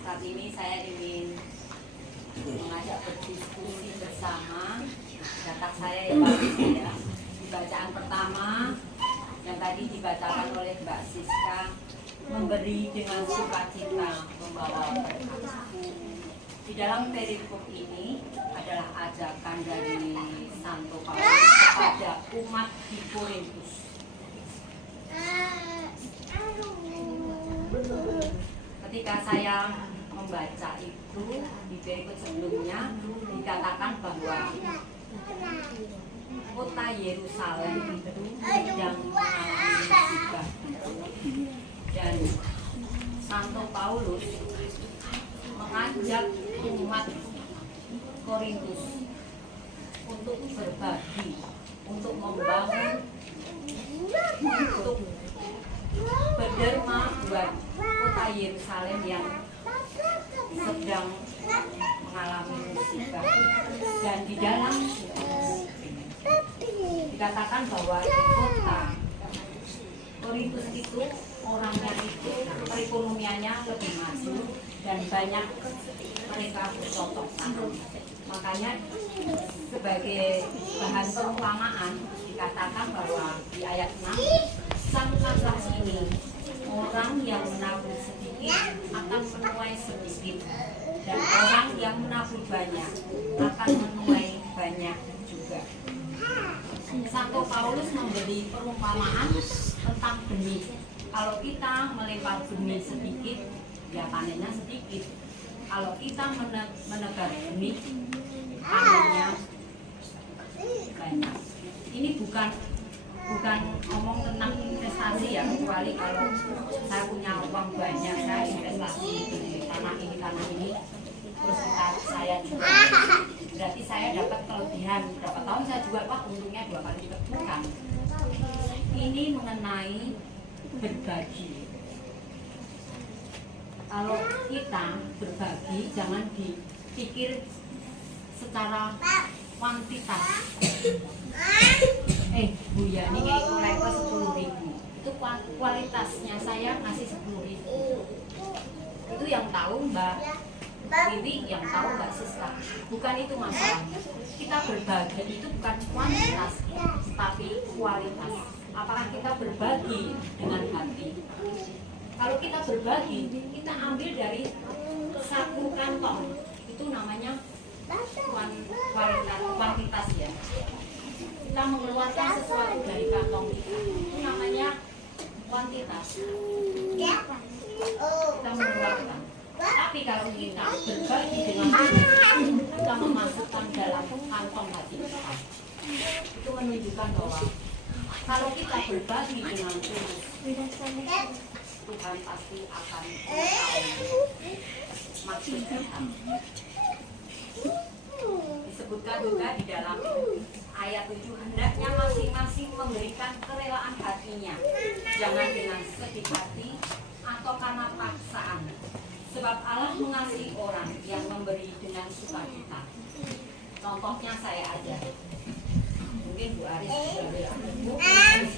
Saat ini saya ingin mengajak berdiskusi bersama data saya yang bagus ya. Di bacaan pertama yang tadi dibacakan oleh Mbak Siska, memberi dengan sukacita membawa berkah. Di dalam perikop ini adalah ajakan dari Santo Paulus kepada umat di Korintus. Ketika saya membaca itu di perikop sebelumnya dikatakan bahwa kota Yerusalem itu sedang mengalami musibah, dan Santo Paulus mengajak umat Korintus untuk berbagi, untuk membangun, untuk berderma buat kota Yerusalem yang sedang mengalami musibah. Dan di dalam dikatakan bahwa kota Korintus itu orangnya itu perekonomiannya lebih maju dan banyak mereka bercocok tanam. Makanya sebagai bahan perumpamaan dikatakan bahwa di ayat 6, sangkalah ini orang yang menabur sedikit akan menuai sedikit, dan orang yang menabur banyak akan menuai banyak juga. Santo Paulus memberi perumpamaan tentang benih. Kalau kita melempar benih sedikit, ya panennya sedikit. Kalau kita menebar benih, panennya banyak. Ini bukan ngomong tentang investasi ya, kecuali kalau saya punya uang banyak, saya investasi di tanah ini, terus saya jual, berarti saya dapat kelebihan. Berapa tahun saya jual, wah untungnya 2 kali lipat. Bukan. Ini mengenai berbagi. Kalau kita berbagi, jangan dipikir secara kuantitas. Bu ya, ini kayak mulai ke 10.000. Itu kualitasnya saya ngasih 10.000. Itu yang tahu Mbak Wiwi, yang tahu Mbak Siska. Bukan itu masalahnya. Kita berbagi itu bukan kuantitas, tapi kualitas. Apakah kita berbagi dengan hati? Kalau kita berbagi, kita ambil dari satu kantong, itu namanya kuantitas ya. Kita mengeluarkan sesuatu dari kantong itu namanya kuantitas. Kita mengeluarkan. Tapi kalau kita berbagi dengan Tuhan, kita memasukkan dalam kantong hati kita. Itu menunjukkan bahwa kalau kita berbagi dengan Tuhan, Tuhan pasti akan tahu maksud kita. Disebutkan juga di dalam ayat 7, hendaknya masing-masing memberikan kerelaan hatinya, jangan dengan sedih hati atau karena paksaan, sebab Allah mengasihi orang yang memberi dengan sukacita. Contohnya saya aja, mungkin Bu Aris sudah bilang, Bu,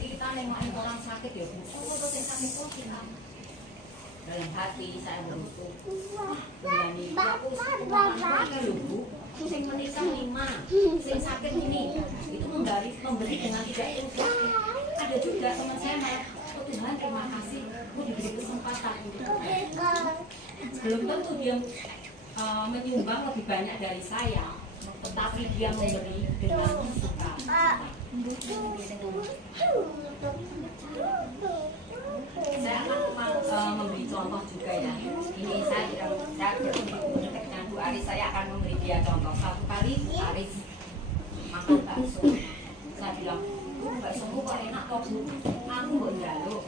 kita nengokin orang sakit ya Bu, terus yang sakit kok kita dalam hati saya berutuh, berani aku sekarang loh Bu, sing menikah 5, sing sakit ini, itu memberi dengan tidak ikhlas. Ada juga teman saya malah, oh Tuhan terima kasih, aku diberi kesempatan untuk belum tentu dia menyumbang lebih banyak dari saya, tetapi dia memberi dengan suka. Saya akan memberi contoh juga ya. Ini saya berdekat dengan Bu Aris, saya akan memberi dia contoh. Satu kali Bu Aris makan bakso, saya bilang, Bu, baksomu kok enak kok Bu, aku mau njaluk.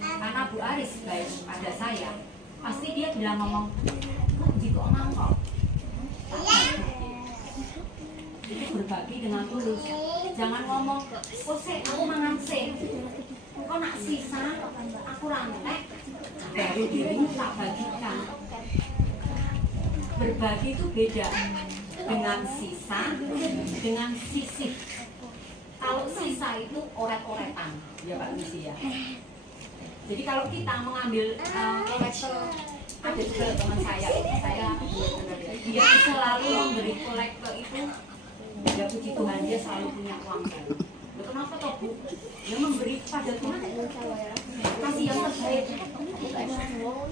Karena Bu Aris baik pada saya, pasti dia bilang ngomong, Bu, jika ngangkok. Jadi berbagi dengan tulus. Jangan ngomong, oh aku mangan kok nak sisa, aku rantek, baru diri tak bagikan. Berbagi itu beda dengan sisa, dengan sisih. Kalau sisa itu oret-oretan, ya Pak Misi ya. Jadi kalau kita mengambil kolektor, ada juga teman saya dia selalu memberi kolektor itu, ya puji Tuhan dia selalu punya uang. Kenapa toh Bu? Dia memberi kepada Tuhan, kasih yang terbaik.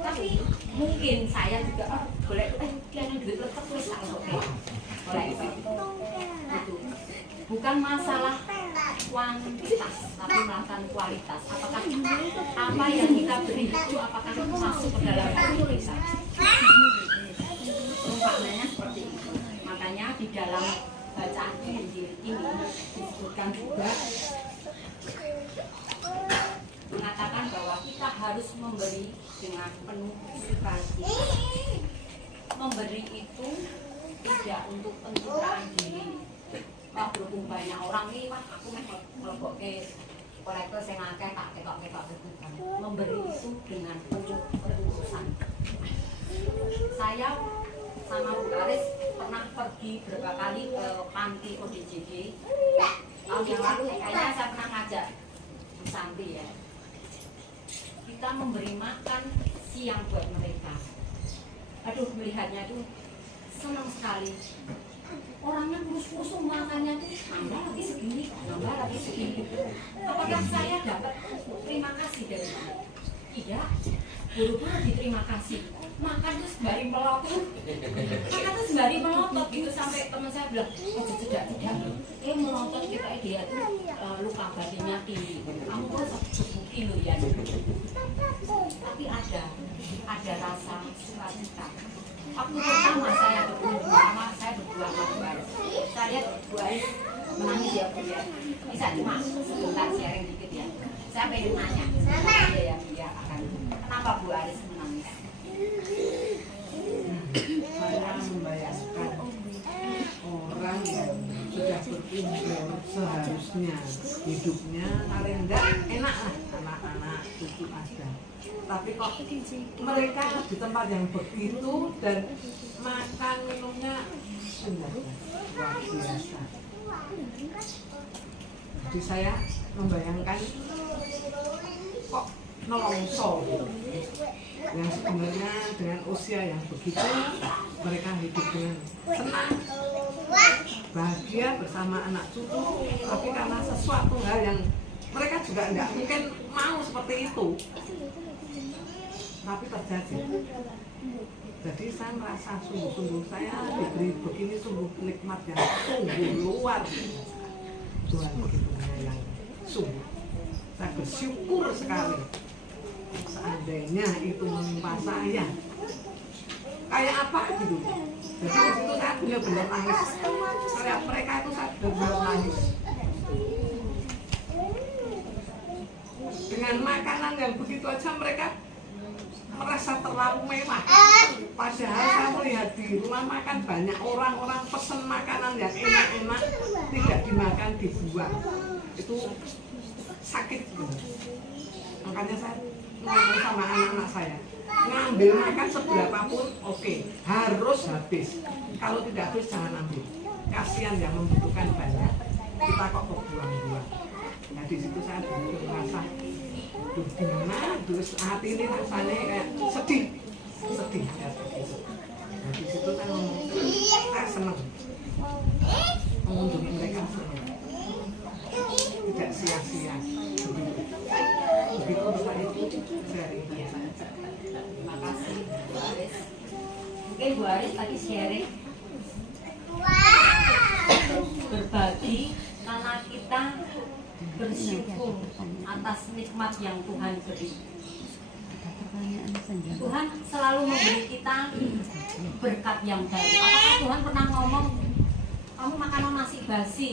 Tapi mungkin saya juga boleh yang duit letak wis tak oke. Oleh itu bukan masalah kuantitas, tapi masalah kualitas. Apakah apa yang kita beri itu apakah masuk ke dalam hati kita? Umpamanya seperti itu. Makanya di dalam bacaan Injil ini disebutkan juga mengatakan bahwa kita harus memberi dengan penuh sukacita. Memberi itu tidak untuk pencitraan diri. Wah, berhubung banyak orang ini, wah aku melebok ke kolektor saya ngakeh tak ketok-ketok bukan. Memberi itu dengan penuh ketulusan. Saya sama Bu Aris pernah pergi berapa kali ke panti ODJD. Tahun yang lalu kayaknya saya pernah ngajak Bu Santi ya. Kita memberi makan siang buat mereka. Aduh, melihatnya tuh senang sekali. Orangnya kurus-kurus makannya tuh nambah lagi segini, nambah lagi segini. Apakah saya dapat terima kasih dari mana? Tidak. Buru-buru diterima kasih. Makan tuh sembari melotot. Makan tuh sembari melotot gitu sampai teman saya bilang, oh tidak. Melotot kita dia tuh luka batinnya tinggi. Kamu tuh sebutin loh ya. Tapi ada rasa sukacita. Waktu pertama saya berdua sama Bu Aris. Saya lihat Bu Aris menangis ya Bu ya. Bisa cuma sebentar sharing dikit ya. Saya pengen nanya sama ya dia akan kenapa Bu Aris menangis? Saya membayangkan orang yang sudah berumur seharusnya hidupnya paling enggak enak lah, anak-anak cucu ada. Tapi kok mereka di tempat yang begitu dan makan minumnya sudah luar biasa. Jadi saya membayangkan kok nelongso yang sebenarnya dengan usia yang begitu mereka hidup dengan senang, bahagia bersama anak cucu, tapi karena sesuatu hal yang mereka juga nggak mungkin mau seperti itu, tapi terjadi. Jadi saya merasa sungguh-sungguh saya diberi begini sungguh nikmat yang sungguh luar biasa. Tuhan begitu yang sungguh. Saya bersyukur sekali. Seandainya itu menimpa saya, kayak apa gitu. Jadi disitu saya benar-benar nangis. Kayak mereka itu saya benar-benar nangis. Dengan makanan yang begitu aja mereka merasa terlalu mewah. Padahal saya melihat di rumah makan banyak orang-orang pesen makanan yang enak-enak tidak dimakan, dibuang. Itu sakit gitu. Makanya saya ngomong sama anak-anak saya, ngambil makan seberapapun oke, harus habis. Kalau tidak habis jangan ambil. Kasihan yang membutuhkan banyak. Kita kok buang-buang. Nah di situ saya begitu merasa, duh gimana, terus hati ini rasanya kayak sedih ya sedih. Nah di situ saya ngomong, saya senang mengunjungi mereka semua, tidak sia-sia. Begitu saya itu sharing ya. Terima kasih Bu Aris. Mungkin Bu Aris tadi sharing berbagi karena kita bersyukur atas nikmat yang Tuhan beri. Tuhan selalu memberi kita berkat yang baru. Apakah Tuhan pernah ngomong kamu makanan nasi basi,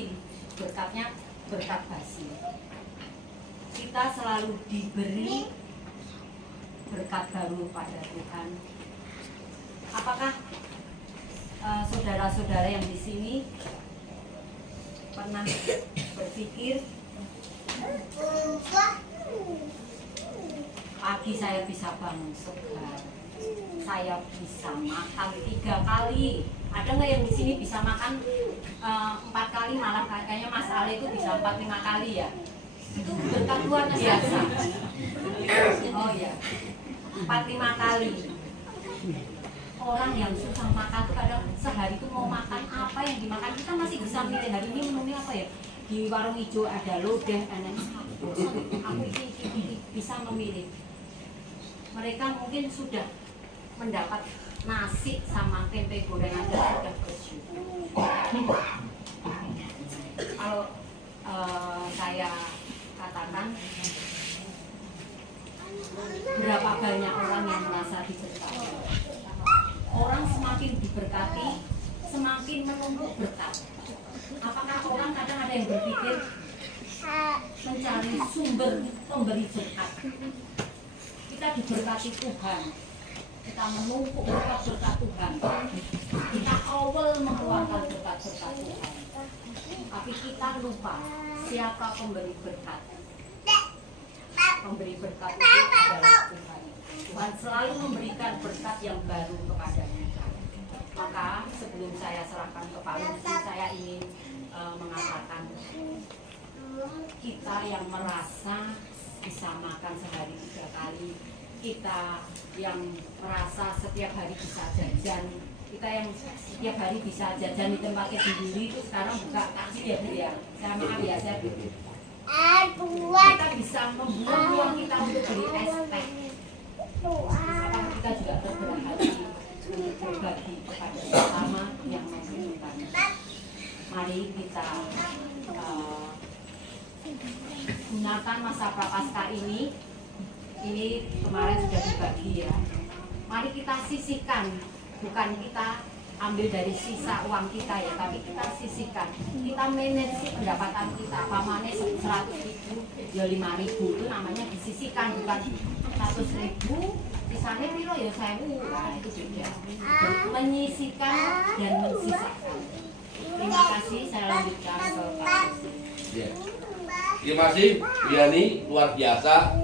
berkatnya berkat basi? Kita selalu diberi berkat baru pada Tuhan. Apakah saudara-saudara yang di sini pernah berpikir pagi saya bisa bangun segar, saya bisa makan 3 kali Ada nggak yang di sini bisa makan 4 kali, malah kayaknya Mas Ale itu bisa 4-5 kali ya? Itu berkat luar biasa. Oh ya, 4-5 kali. Orang yang susah makan tuh kadang sehari itu mau makan apa yang dimakan, kita masih bisa milih hari ini menunya apa ya. Di warung hijau ada lodeh, ada aku ini bisa memilih. Mereka mungkin sudah mendapat nasi sama tempe goreng aja sudah bersyukur. Kalau saya katakan, berapa banyak orang yang merasa diberkati. Orang semakin diberkati, semakin menumpuk berkat. Apakah orang kadang ada yang berpikir mencari sumber pemberi berkat? Kita diberkati Tuhan, kita menumpuk berkat-berkat Tuhan, kita awal mengeluarkan berkat-berkat Tuhan, tapi kita lupa siapa pemberi berkat. Pemberi berkat itu adalah Tuhan. Tuhan selalu memberikan berkat yang baru kepada kita. Maka sebelum saya serahkan ke Pak Lucy, saya ingin mengatakan, kita yang merasa bisa makan sehari 3 kali, kita yang merasa setiap hari bisa jajan, kita yang setiap hari bisa jajan di tempatnya sendiri, itu sekarang buka takjil ya Bu ya. Saya maaf ya, saya kita bisa membuang uang kita untuk beli es teh. Apakah kita juga tergerak hati untuk berbagi kepada sesama yang membutuhkan. Mari kita gunakan masa prapaskah ini kemarin sudah dibagi ya. Mari kita sisihkan, bukan kita ambil dari sisa uang kita ya, tapi kita sisihkan, kita manage pendapatan kita. Pamannya 100.000 ya 5.000 itu namanya disisihkan, bukan 100.000 sisanya piro ya 1.000. Nah, itu beda. Menyisihkan dan mensisakan. Terima kasih, saya lanjutkan ke Pak. Terima kasih, Biani, luar biasa.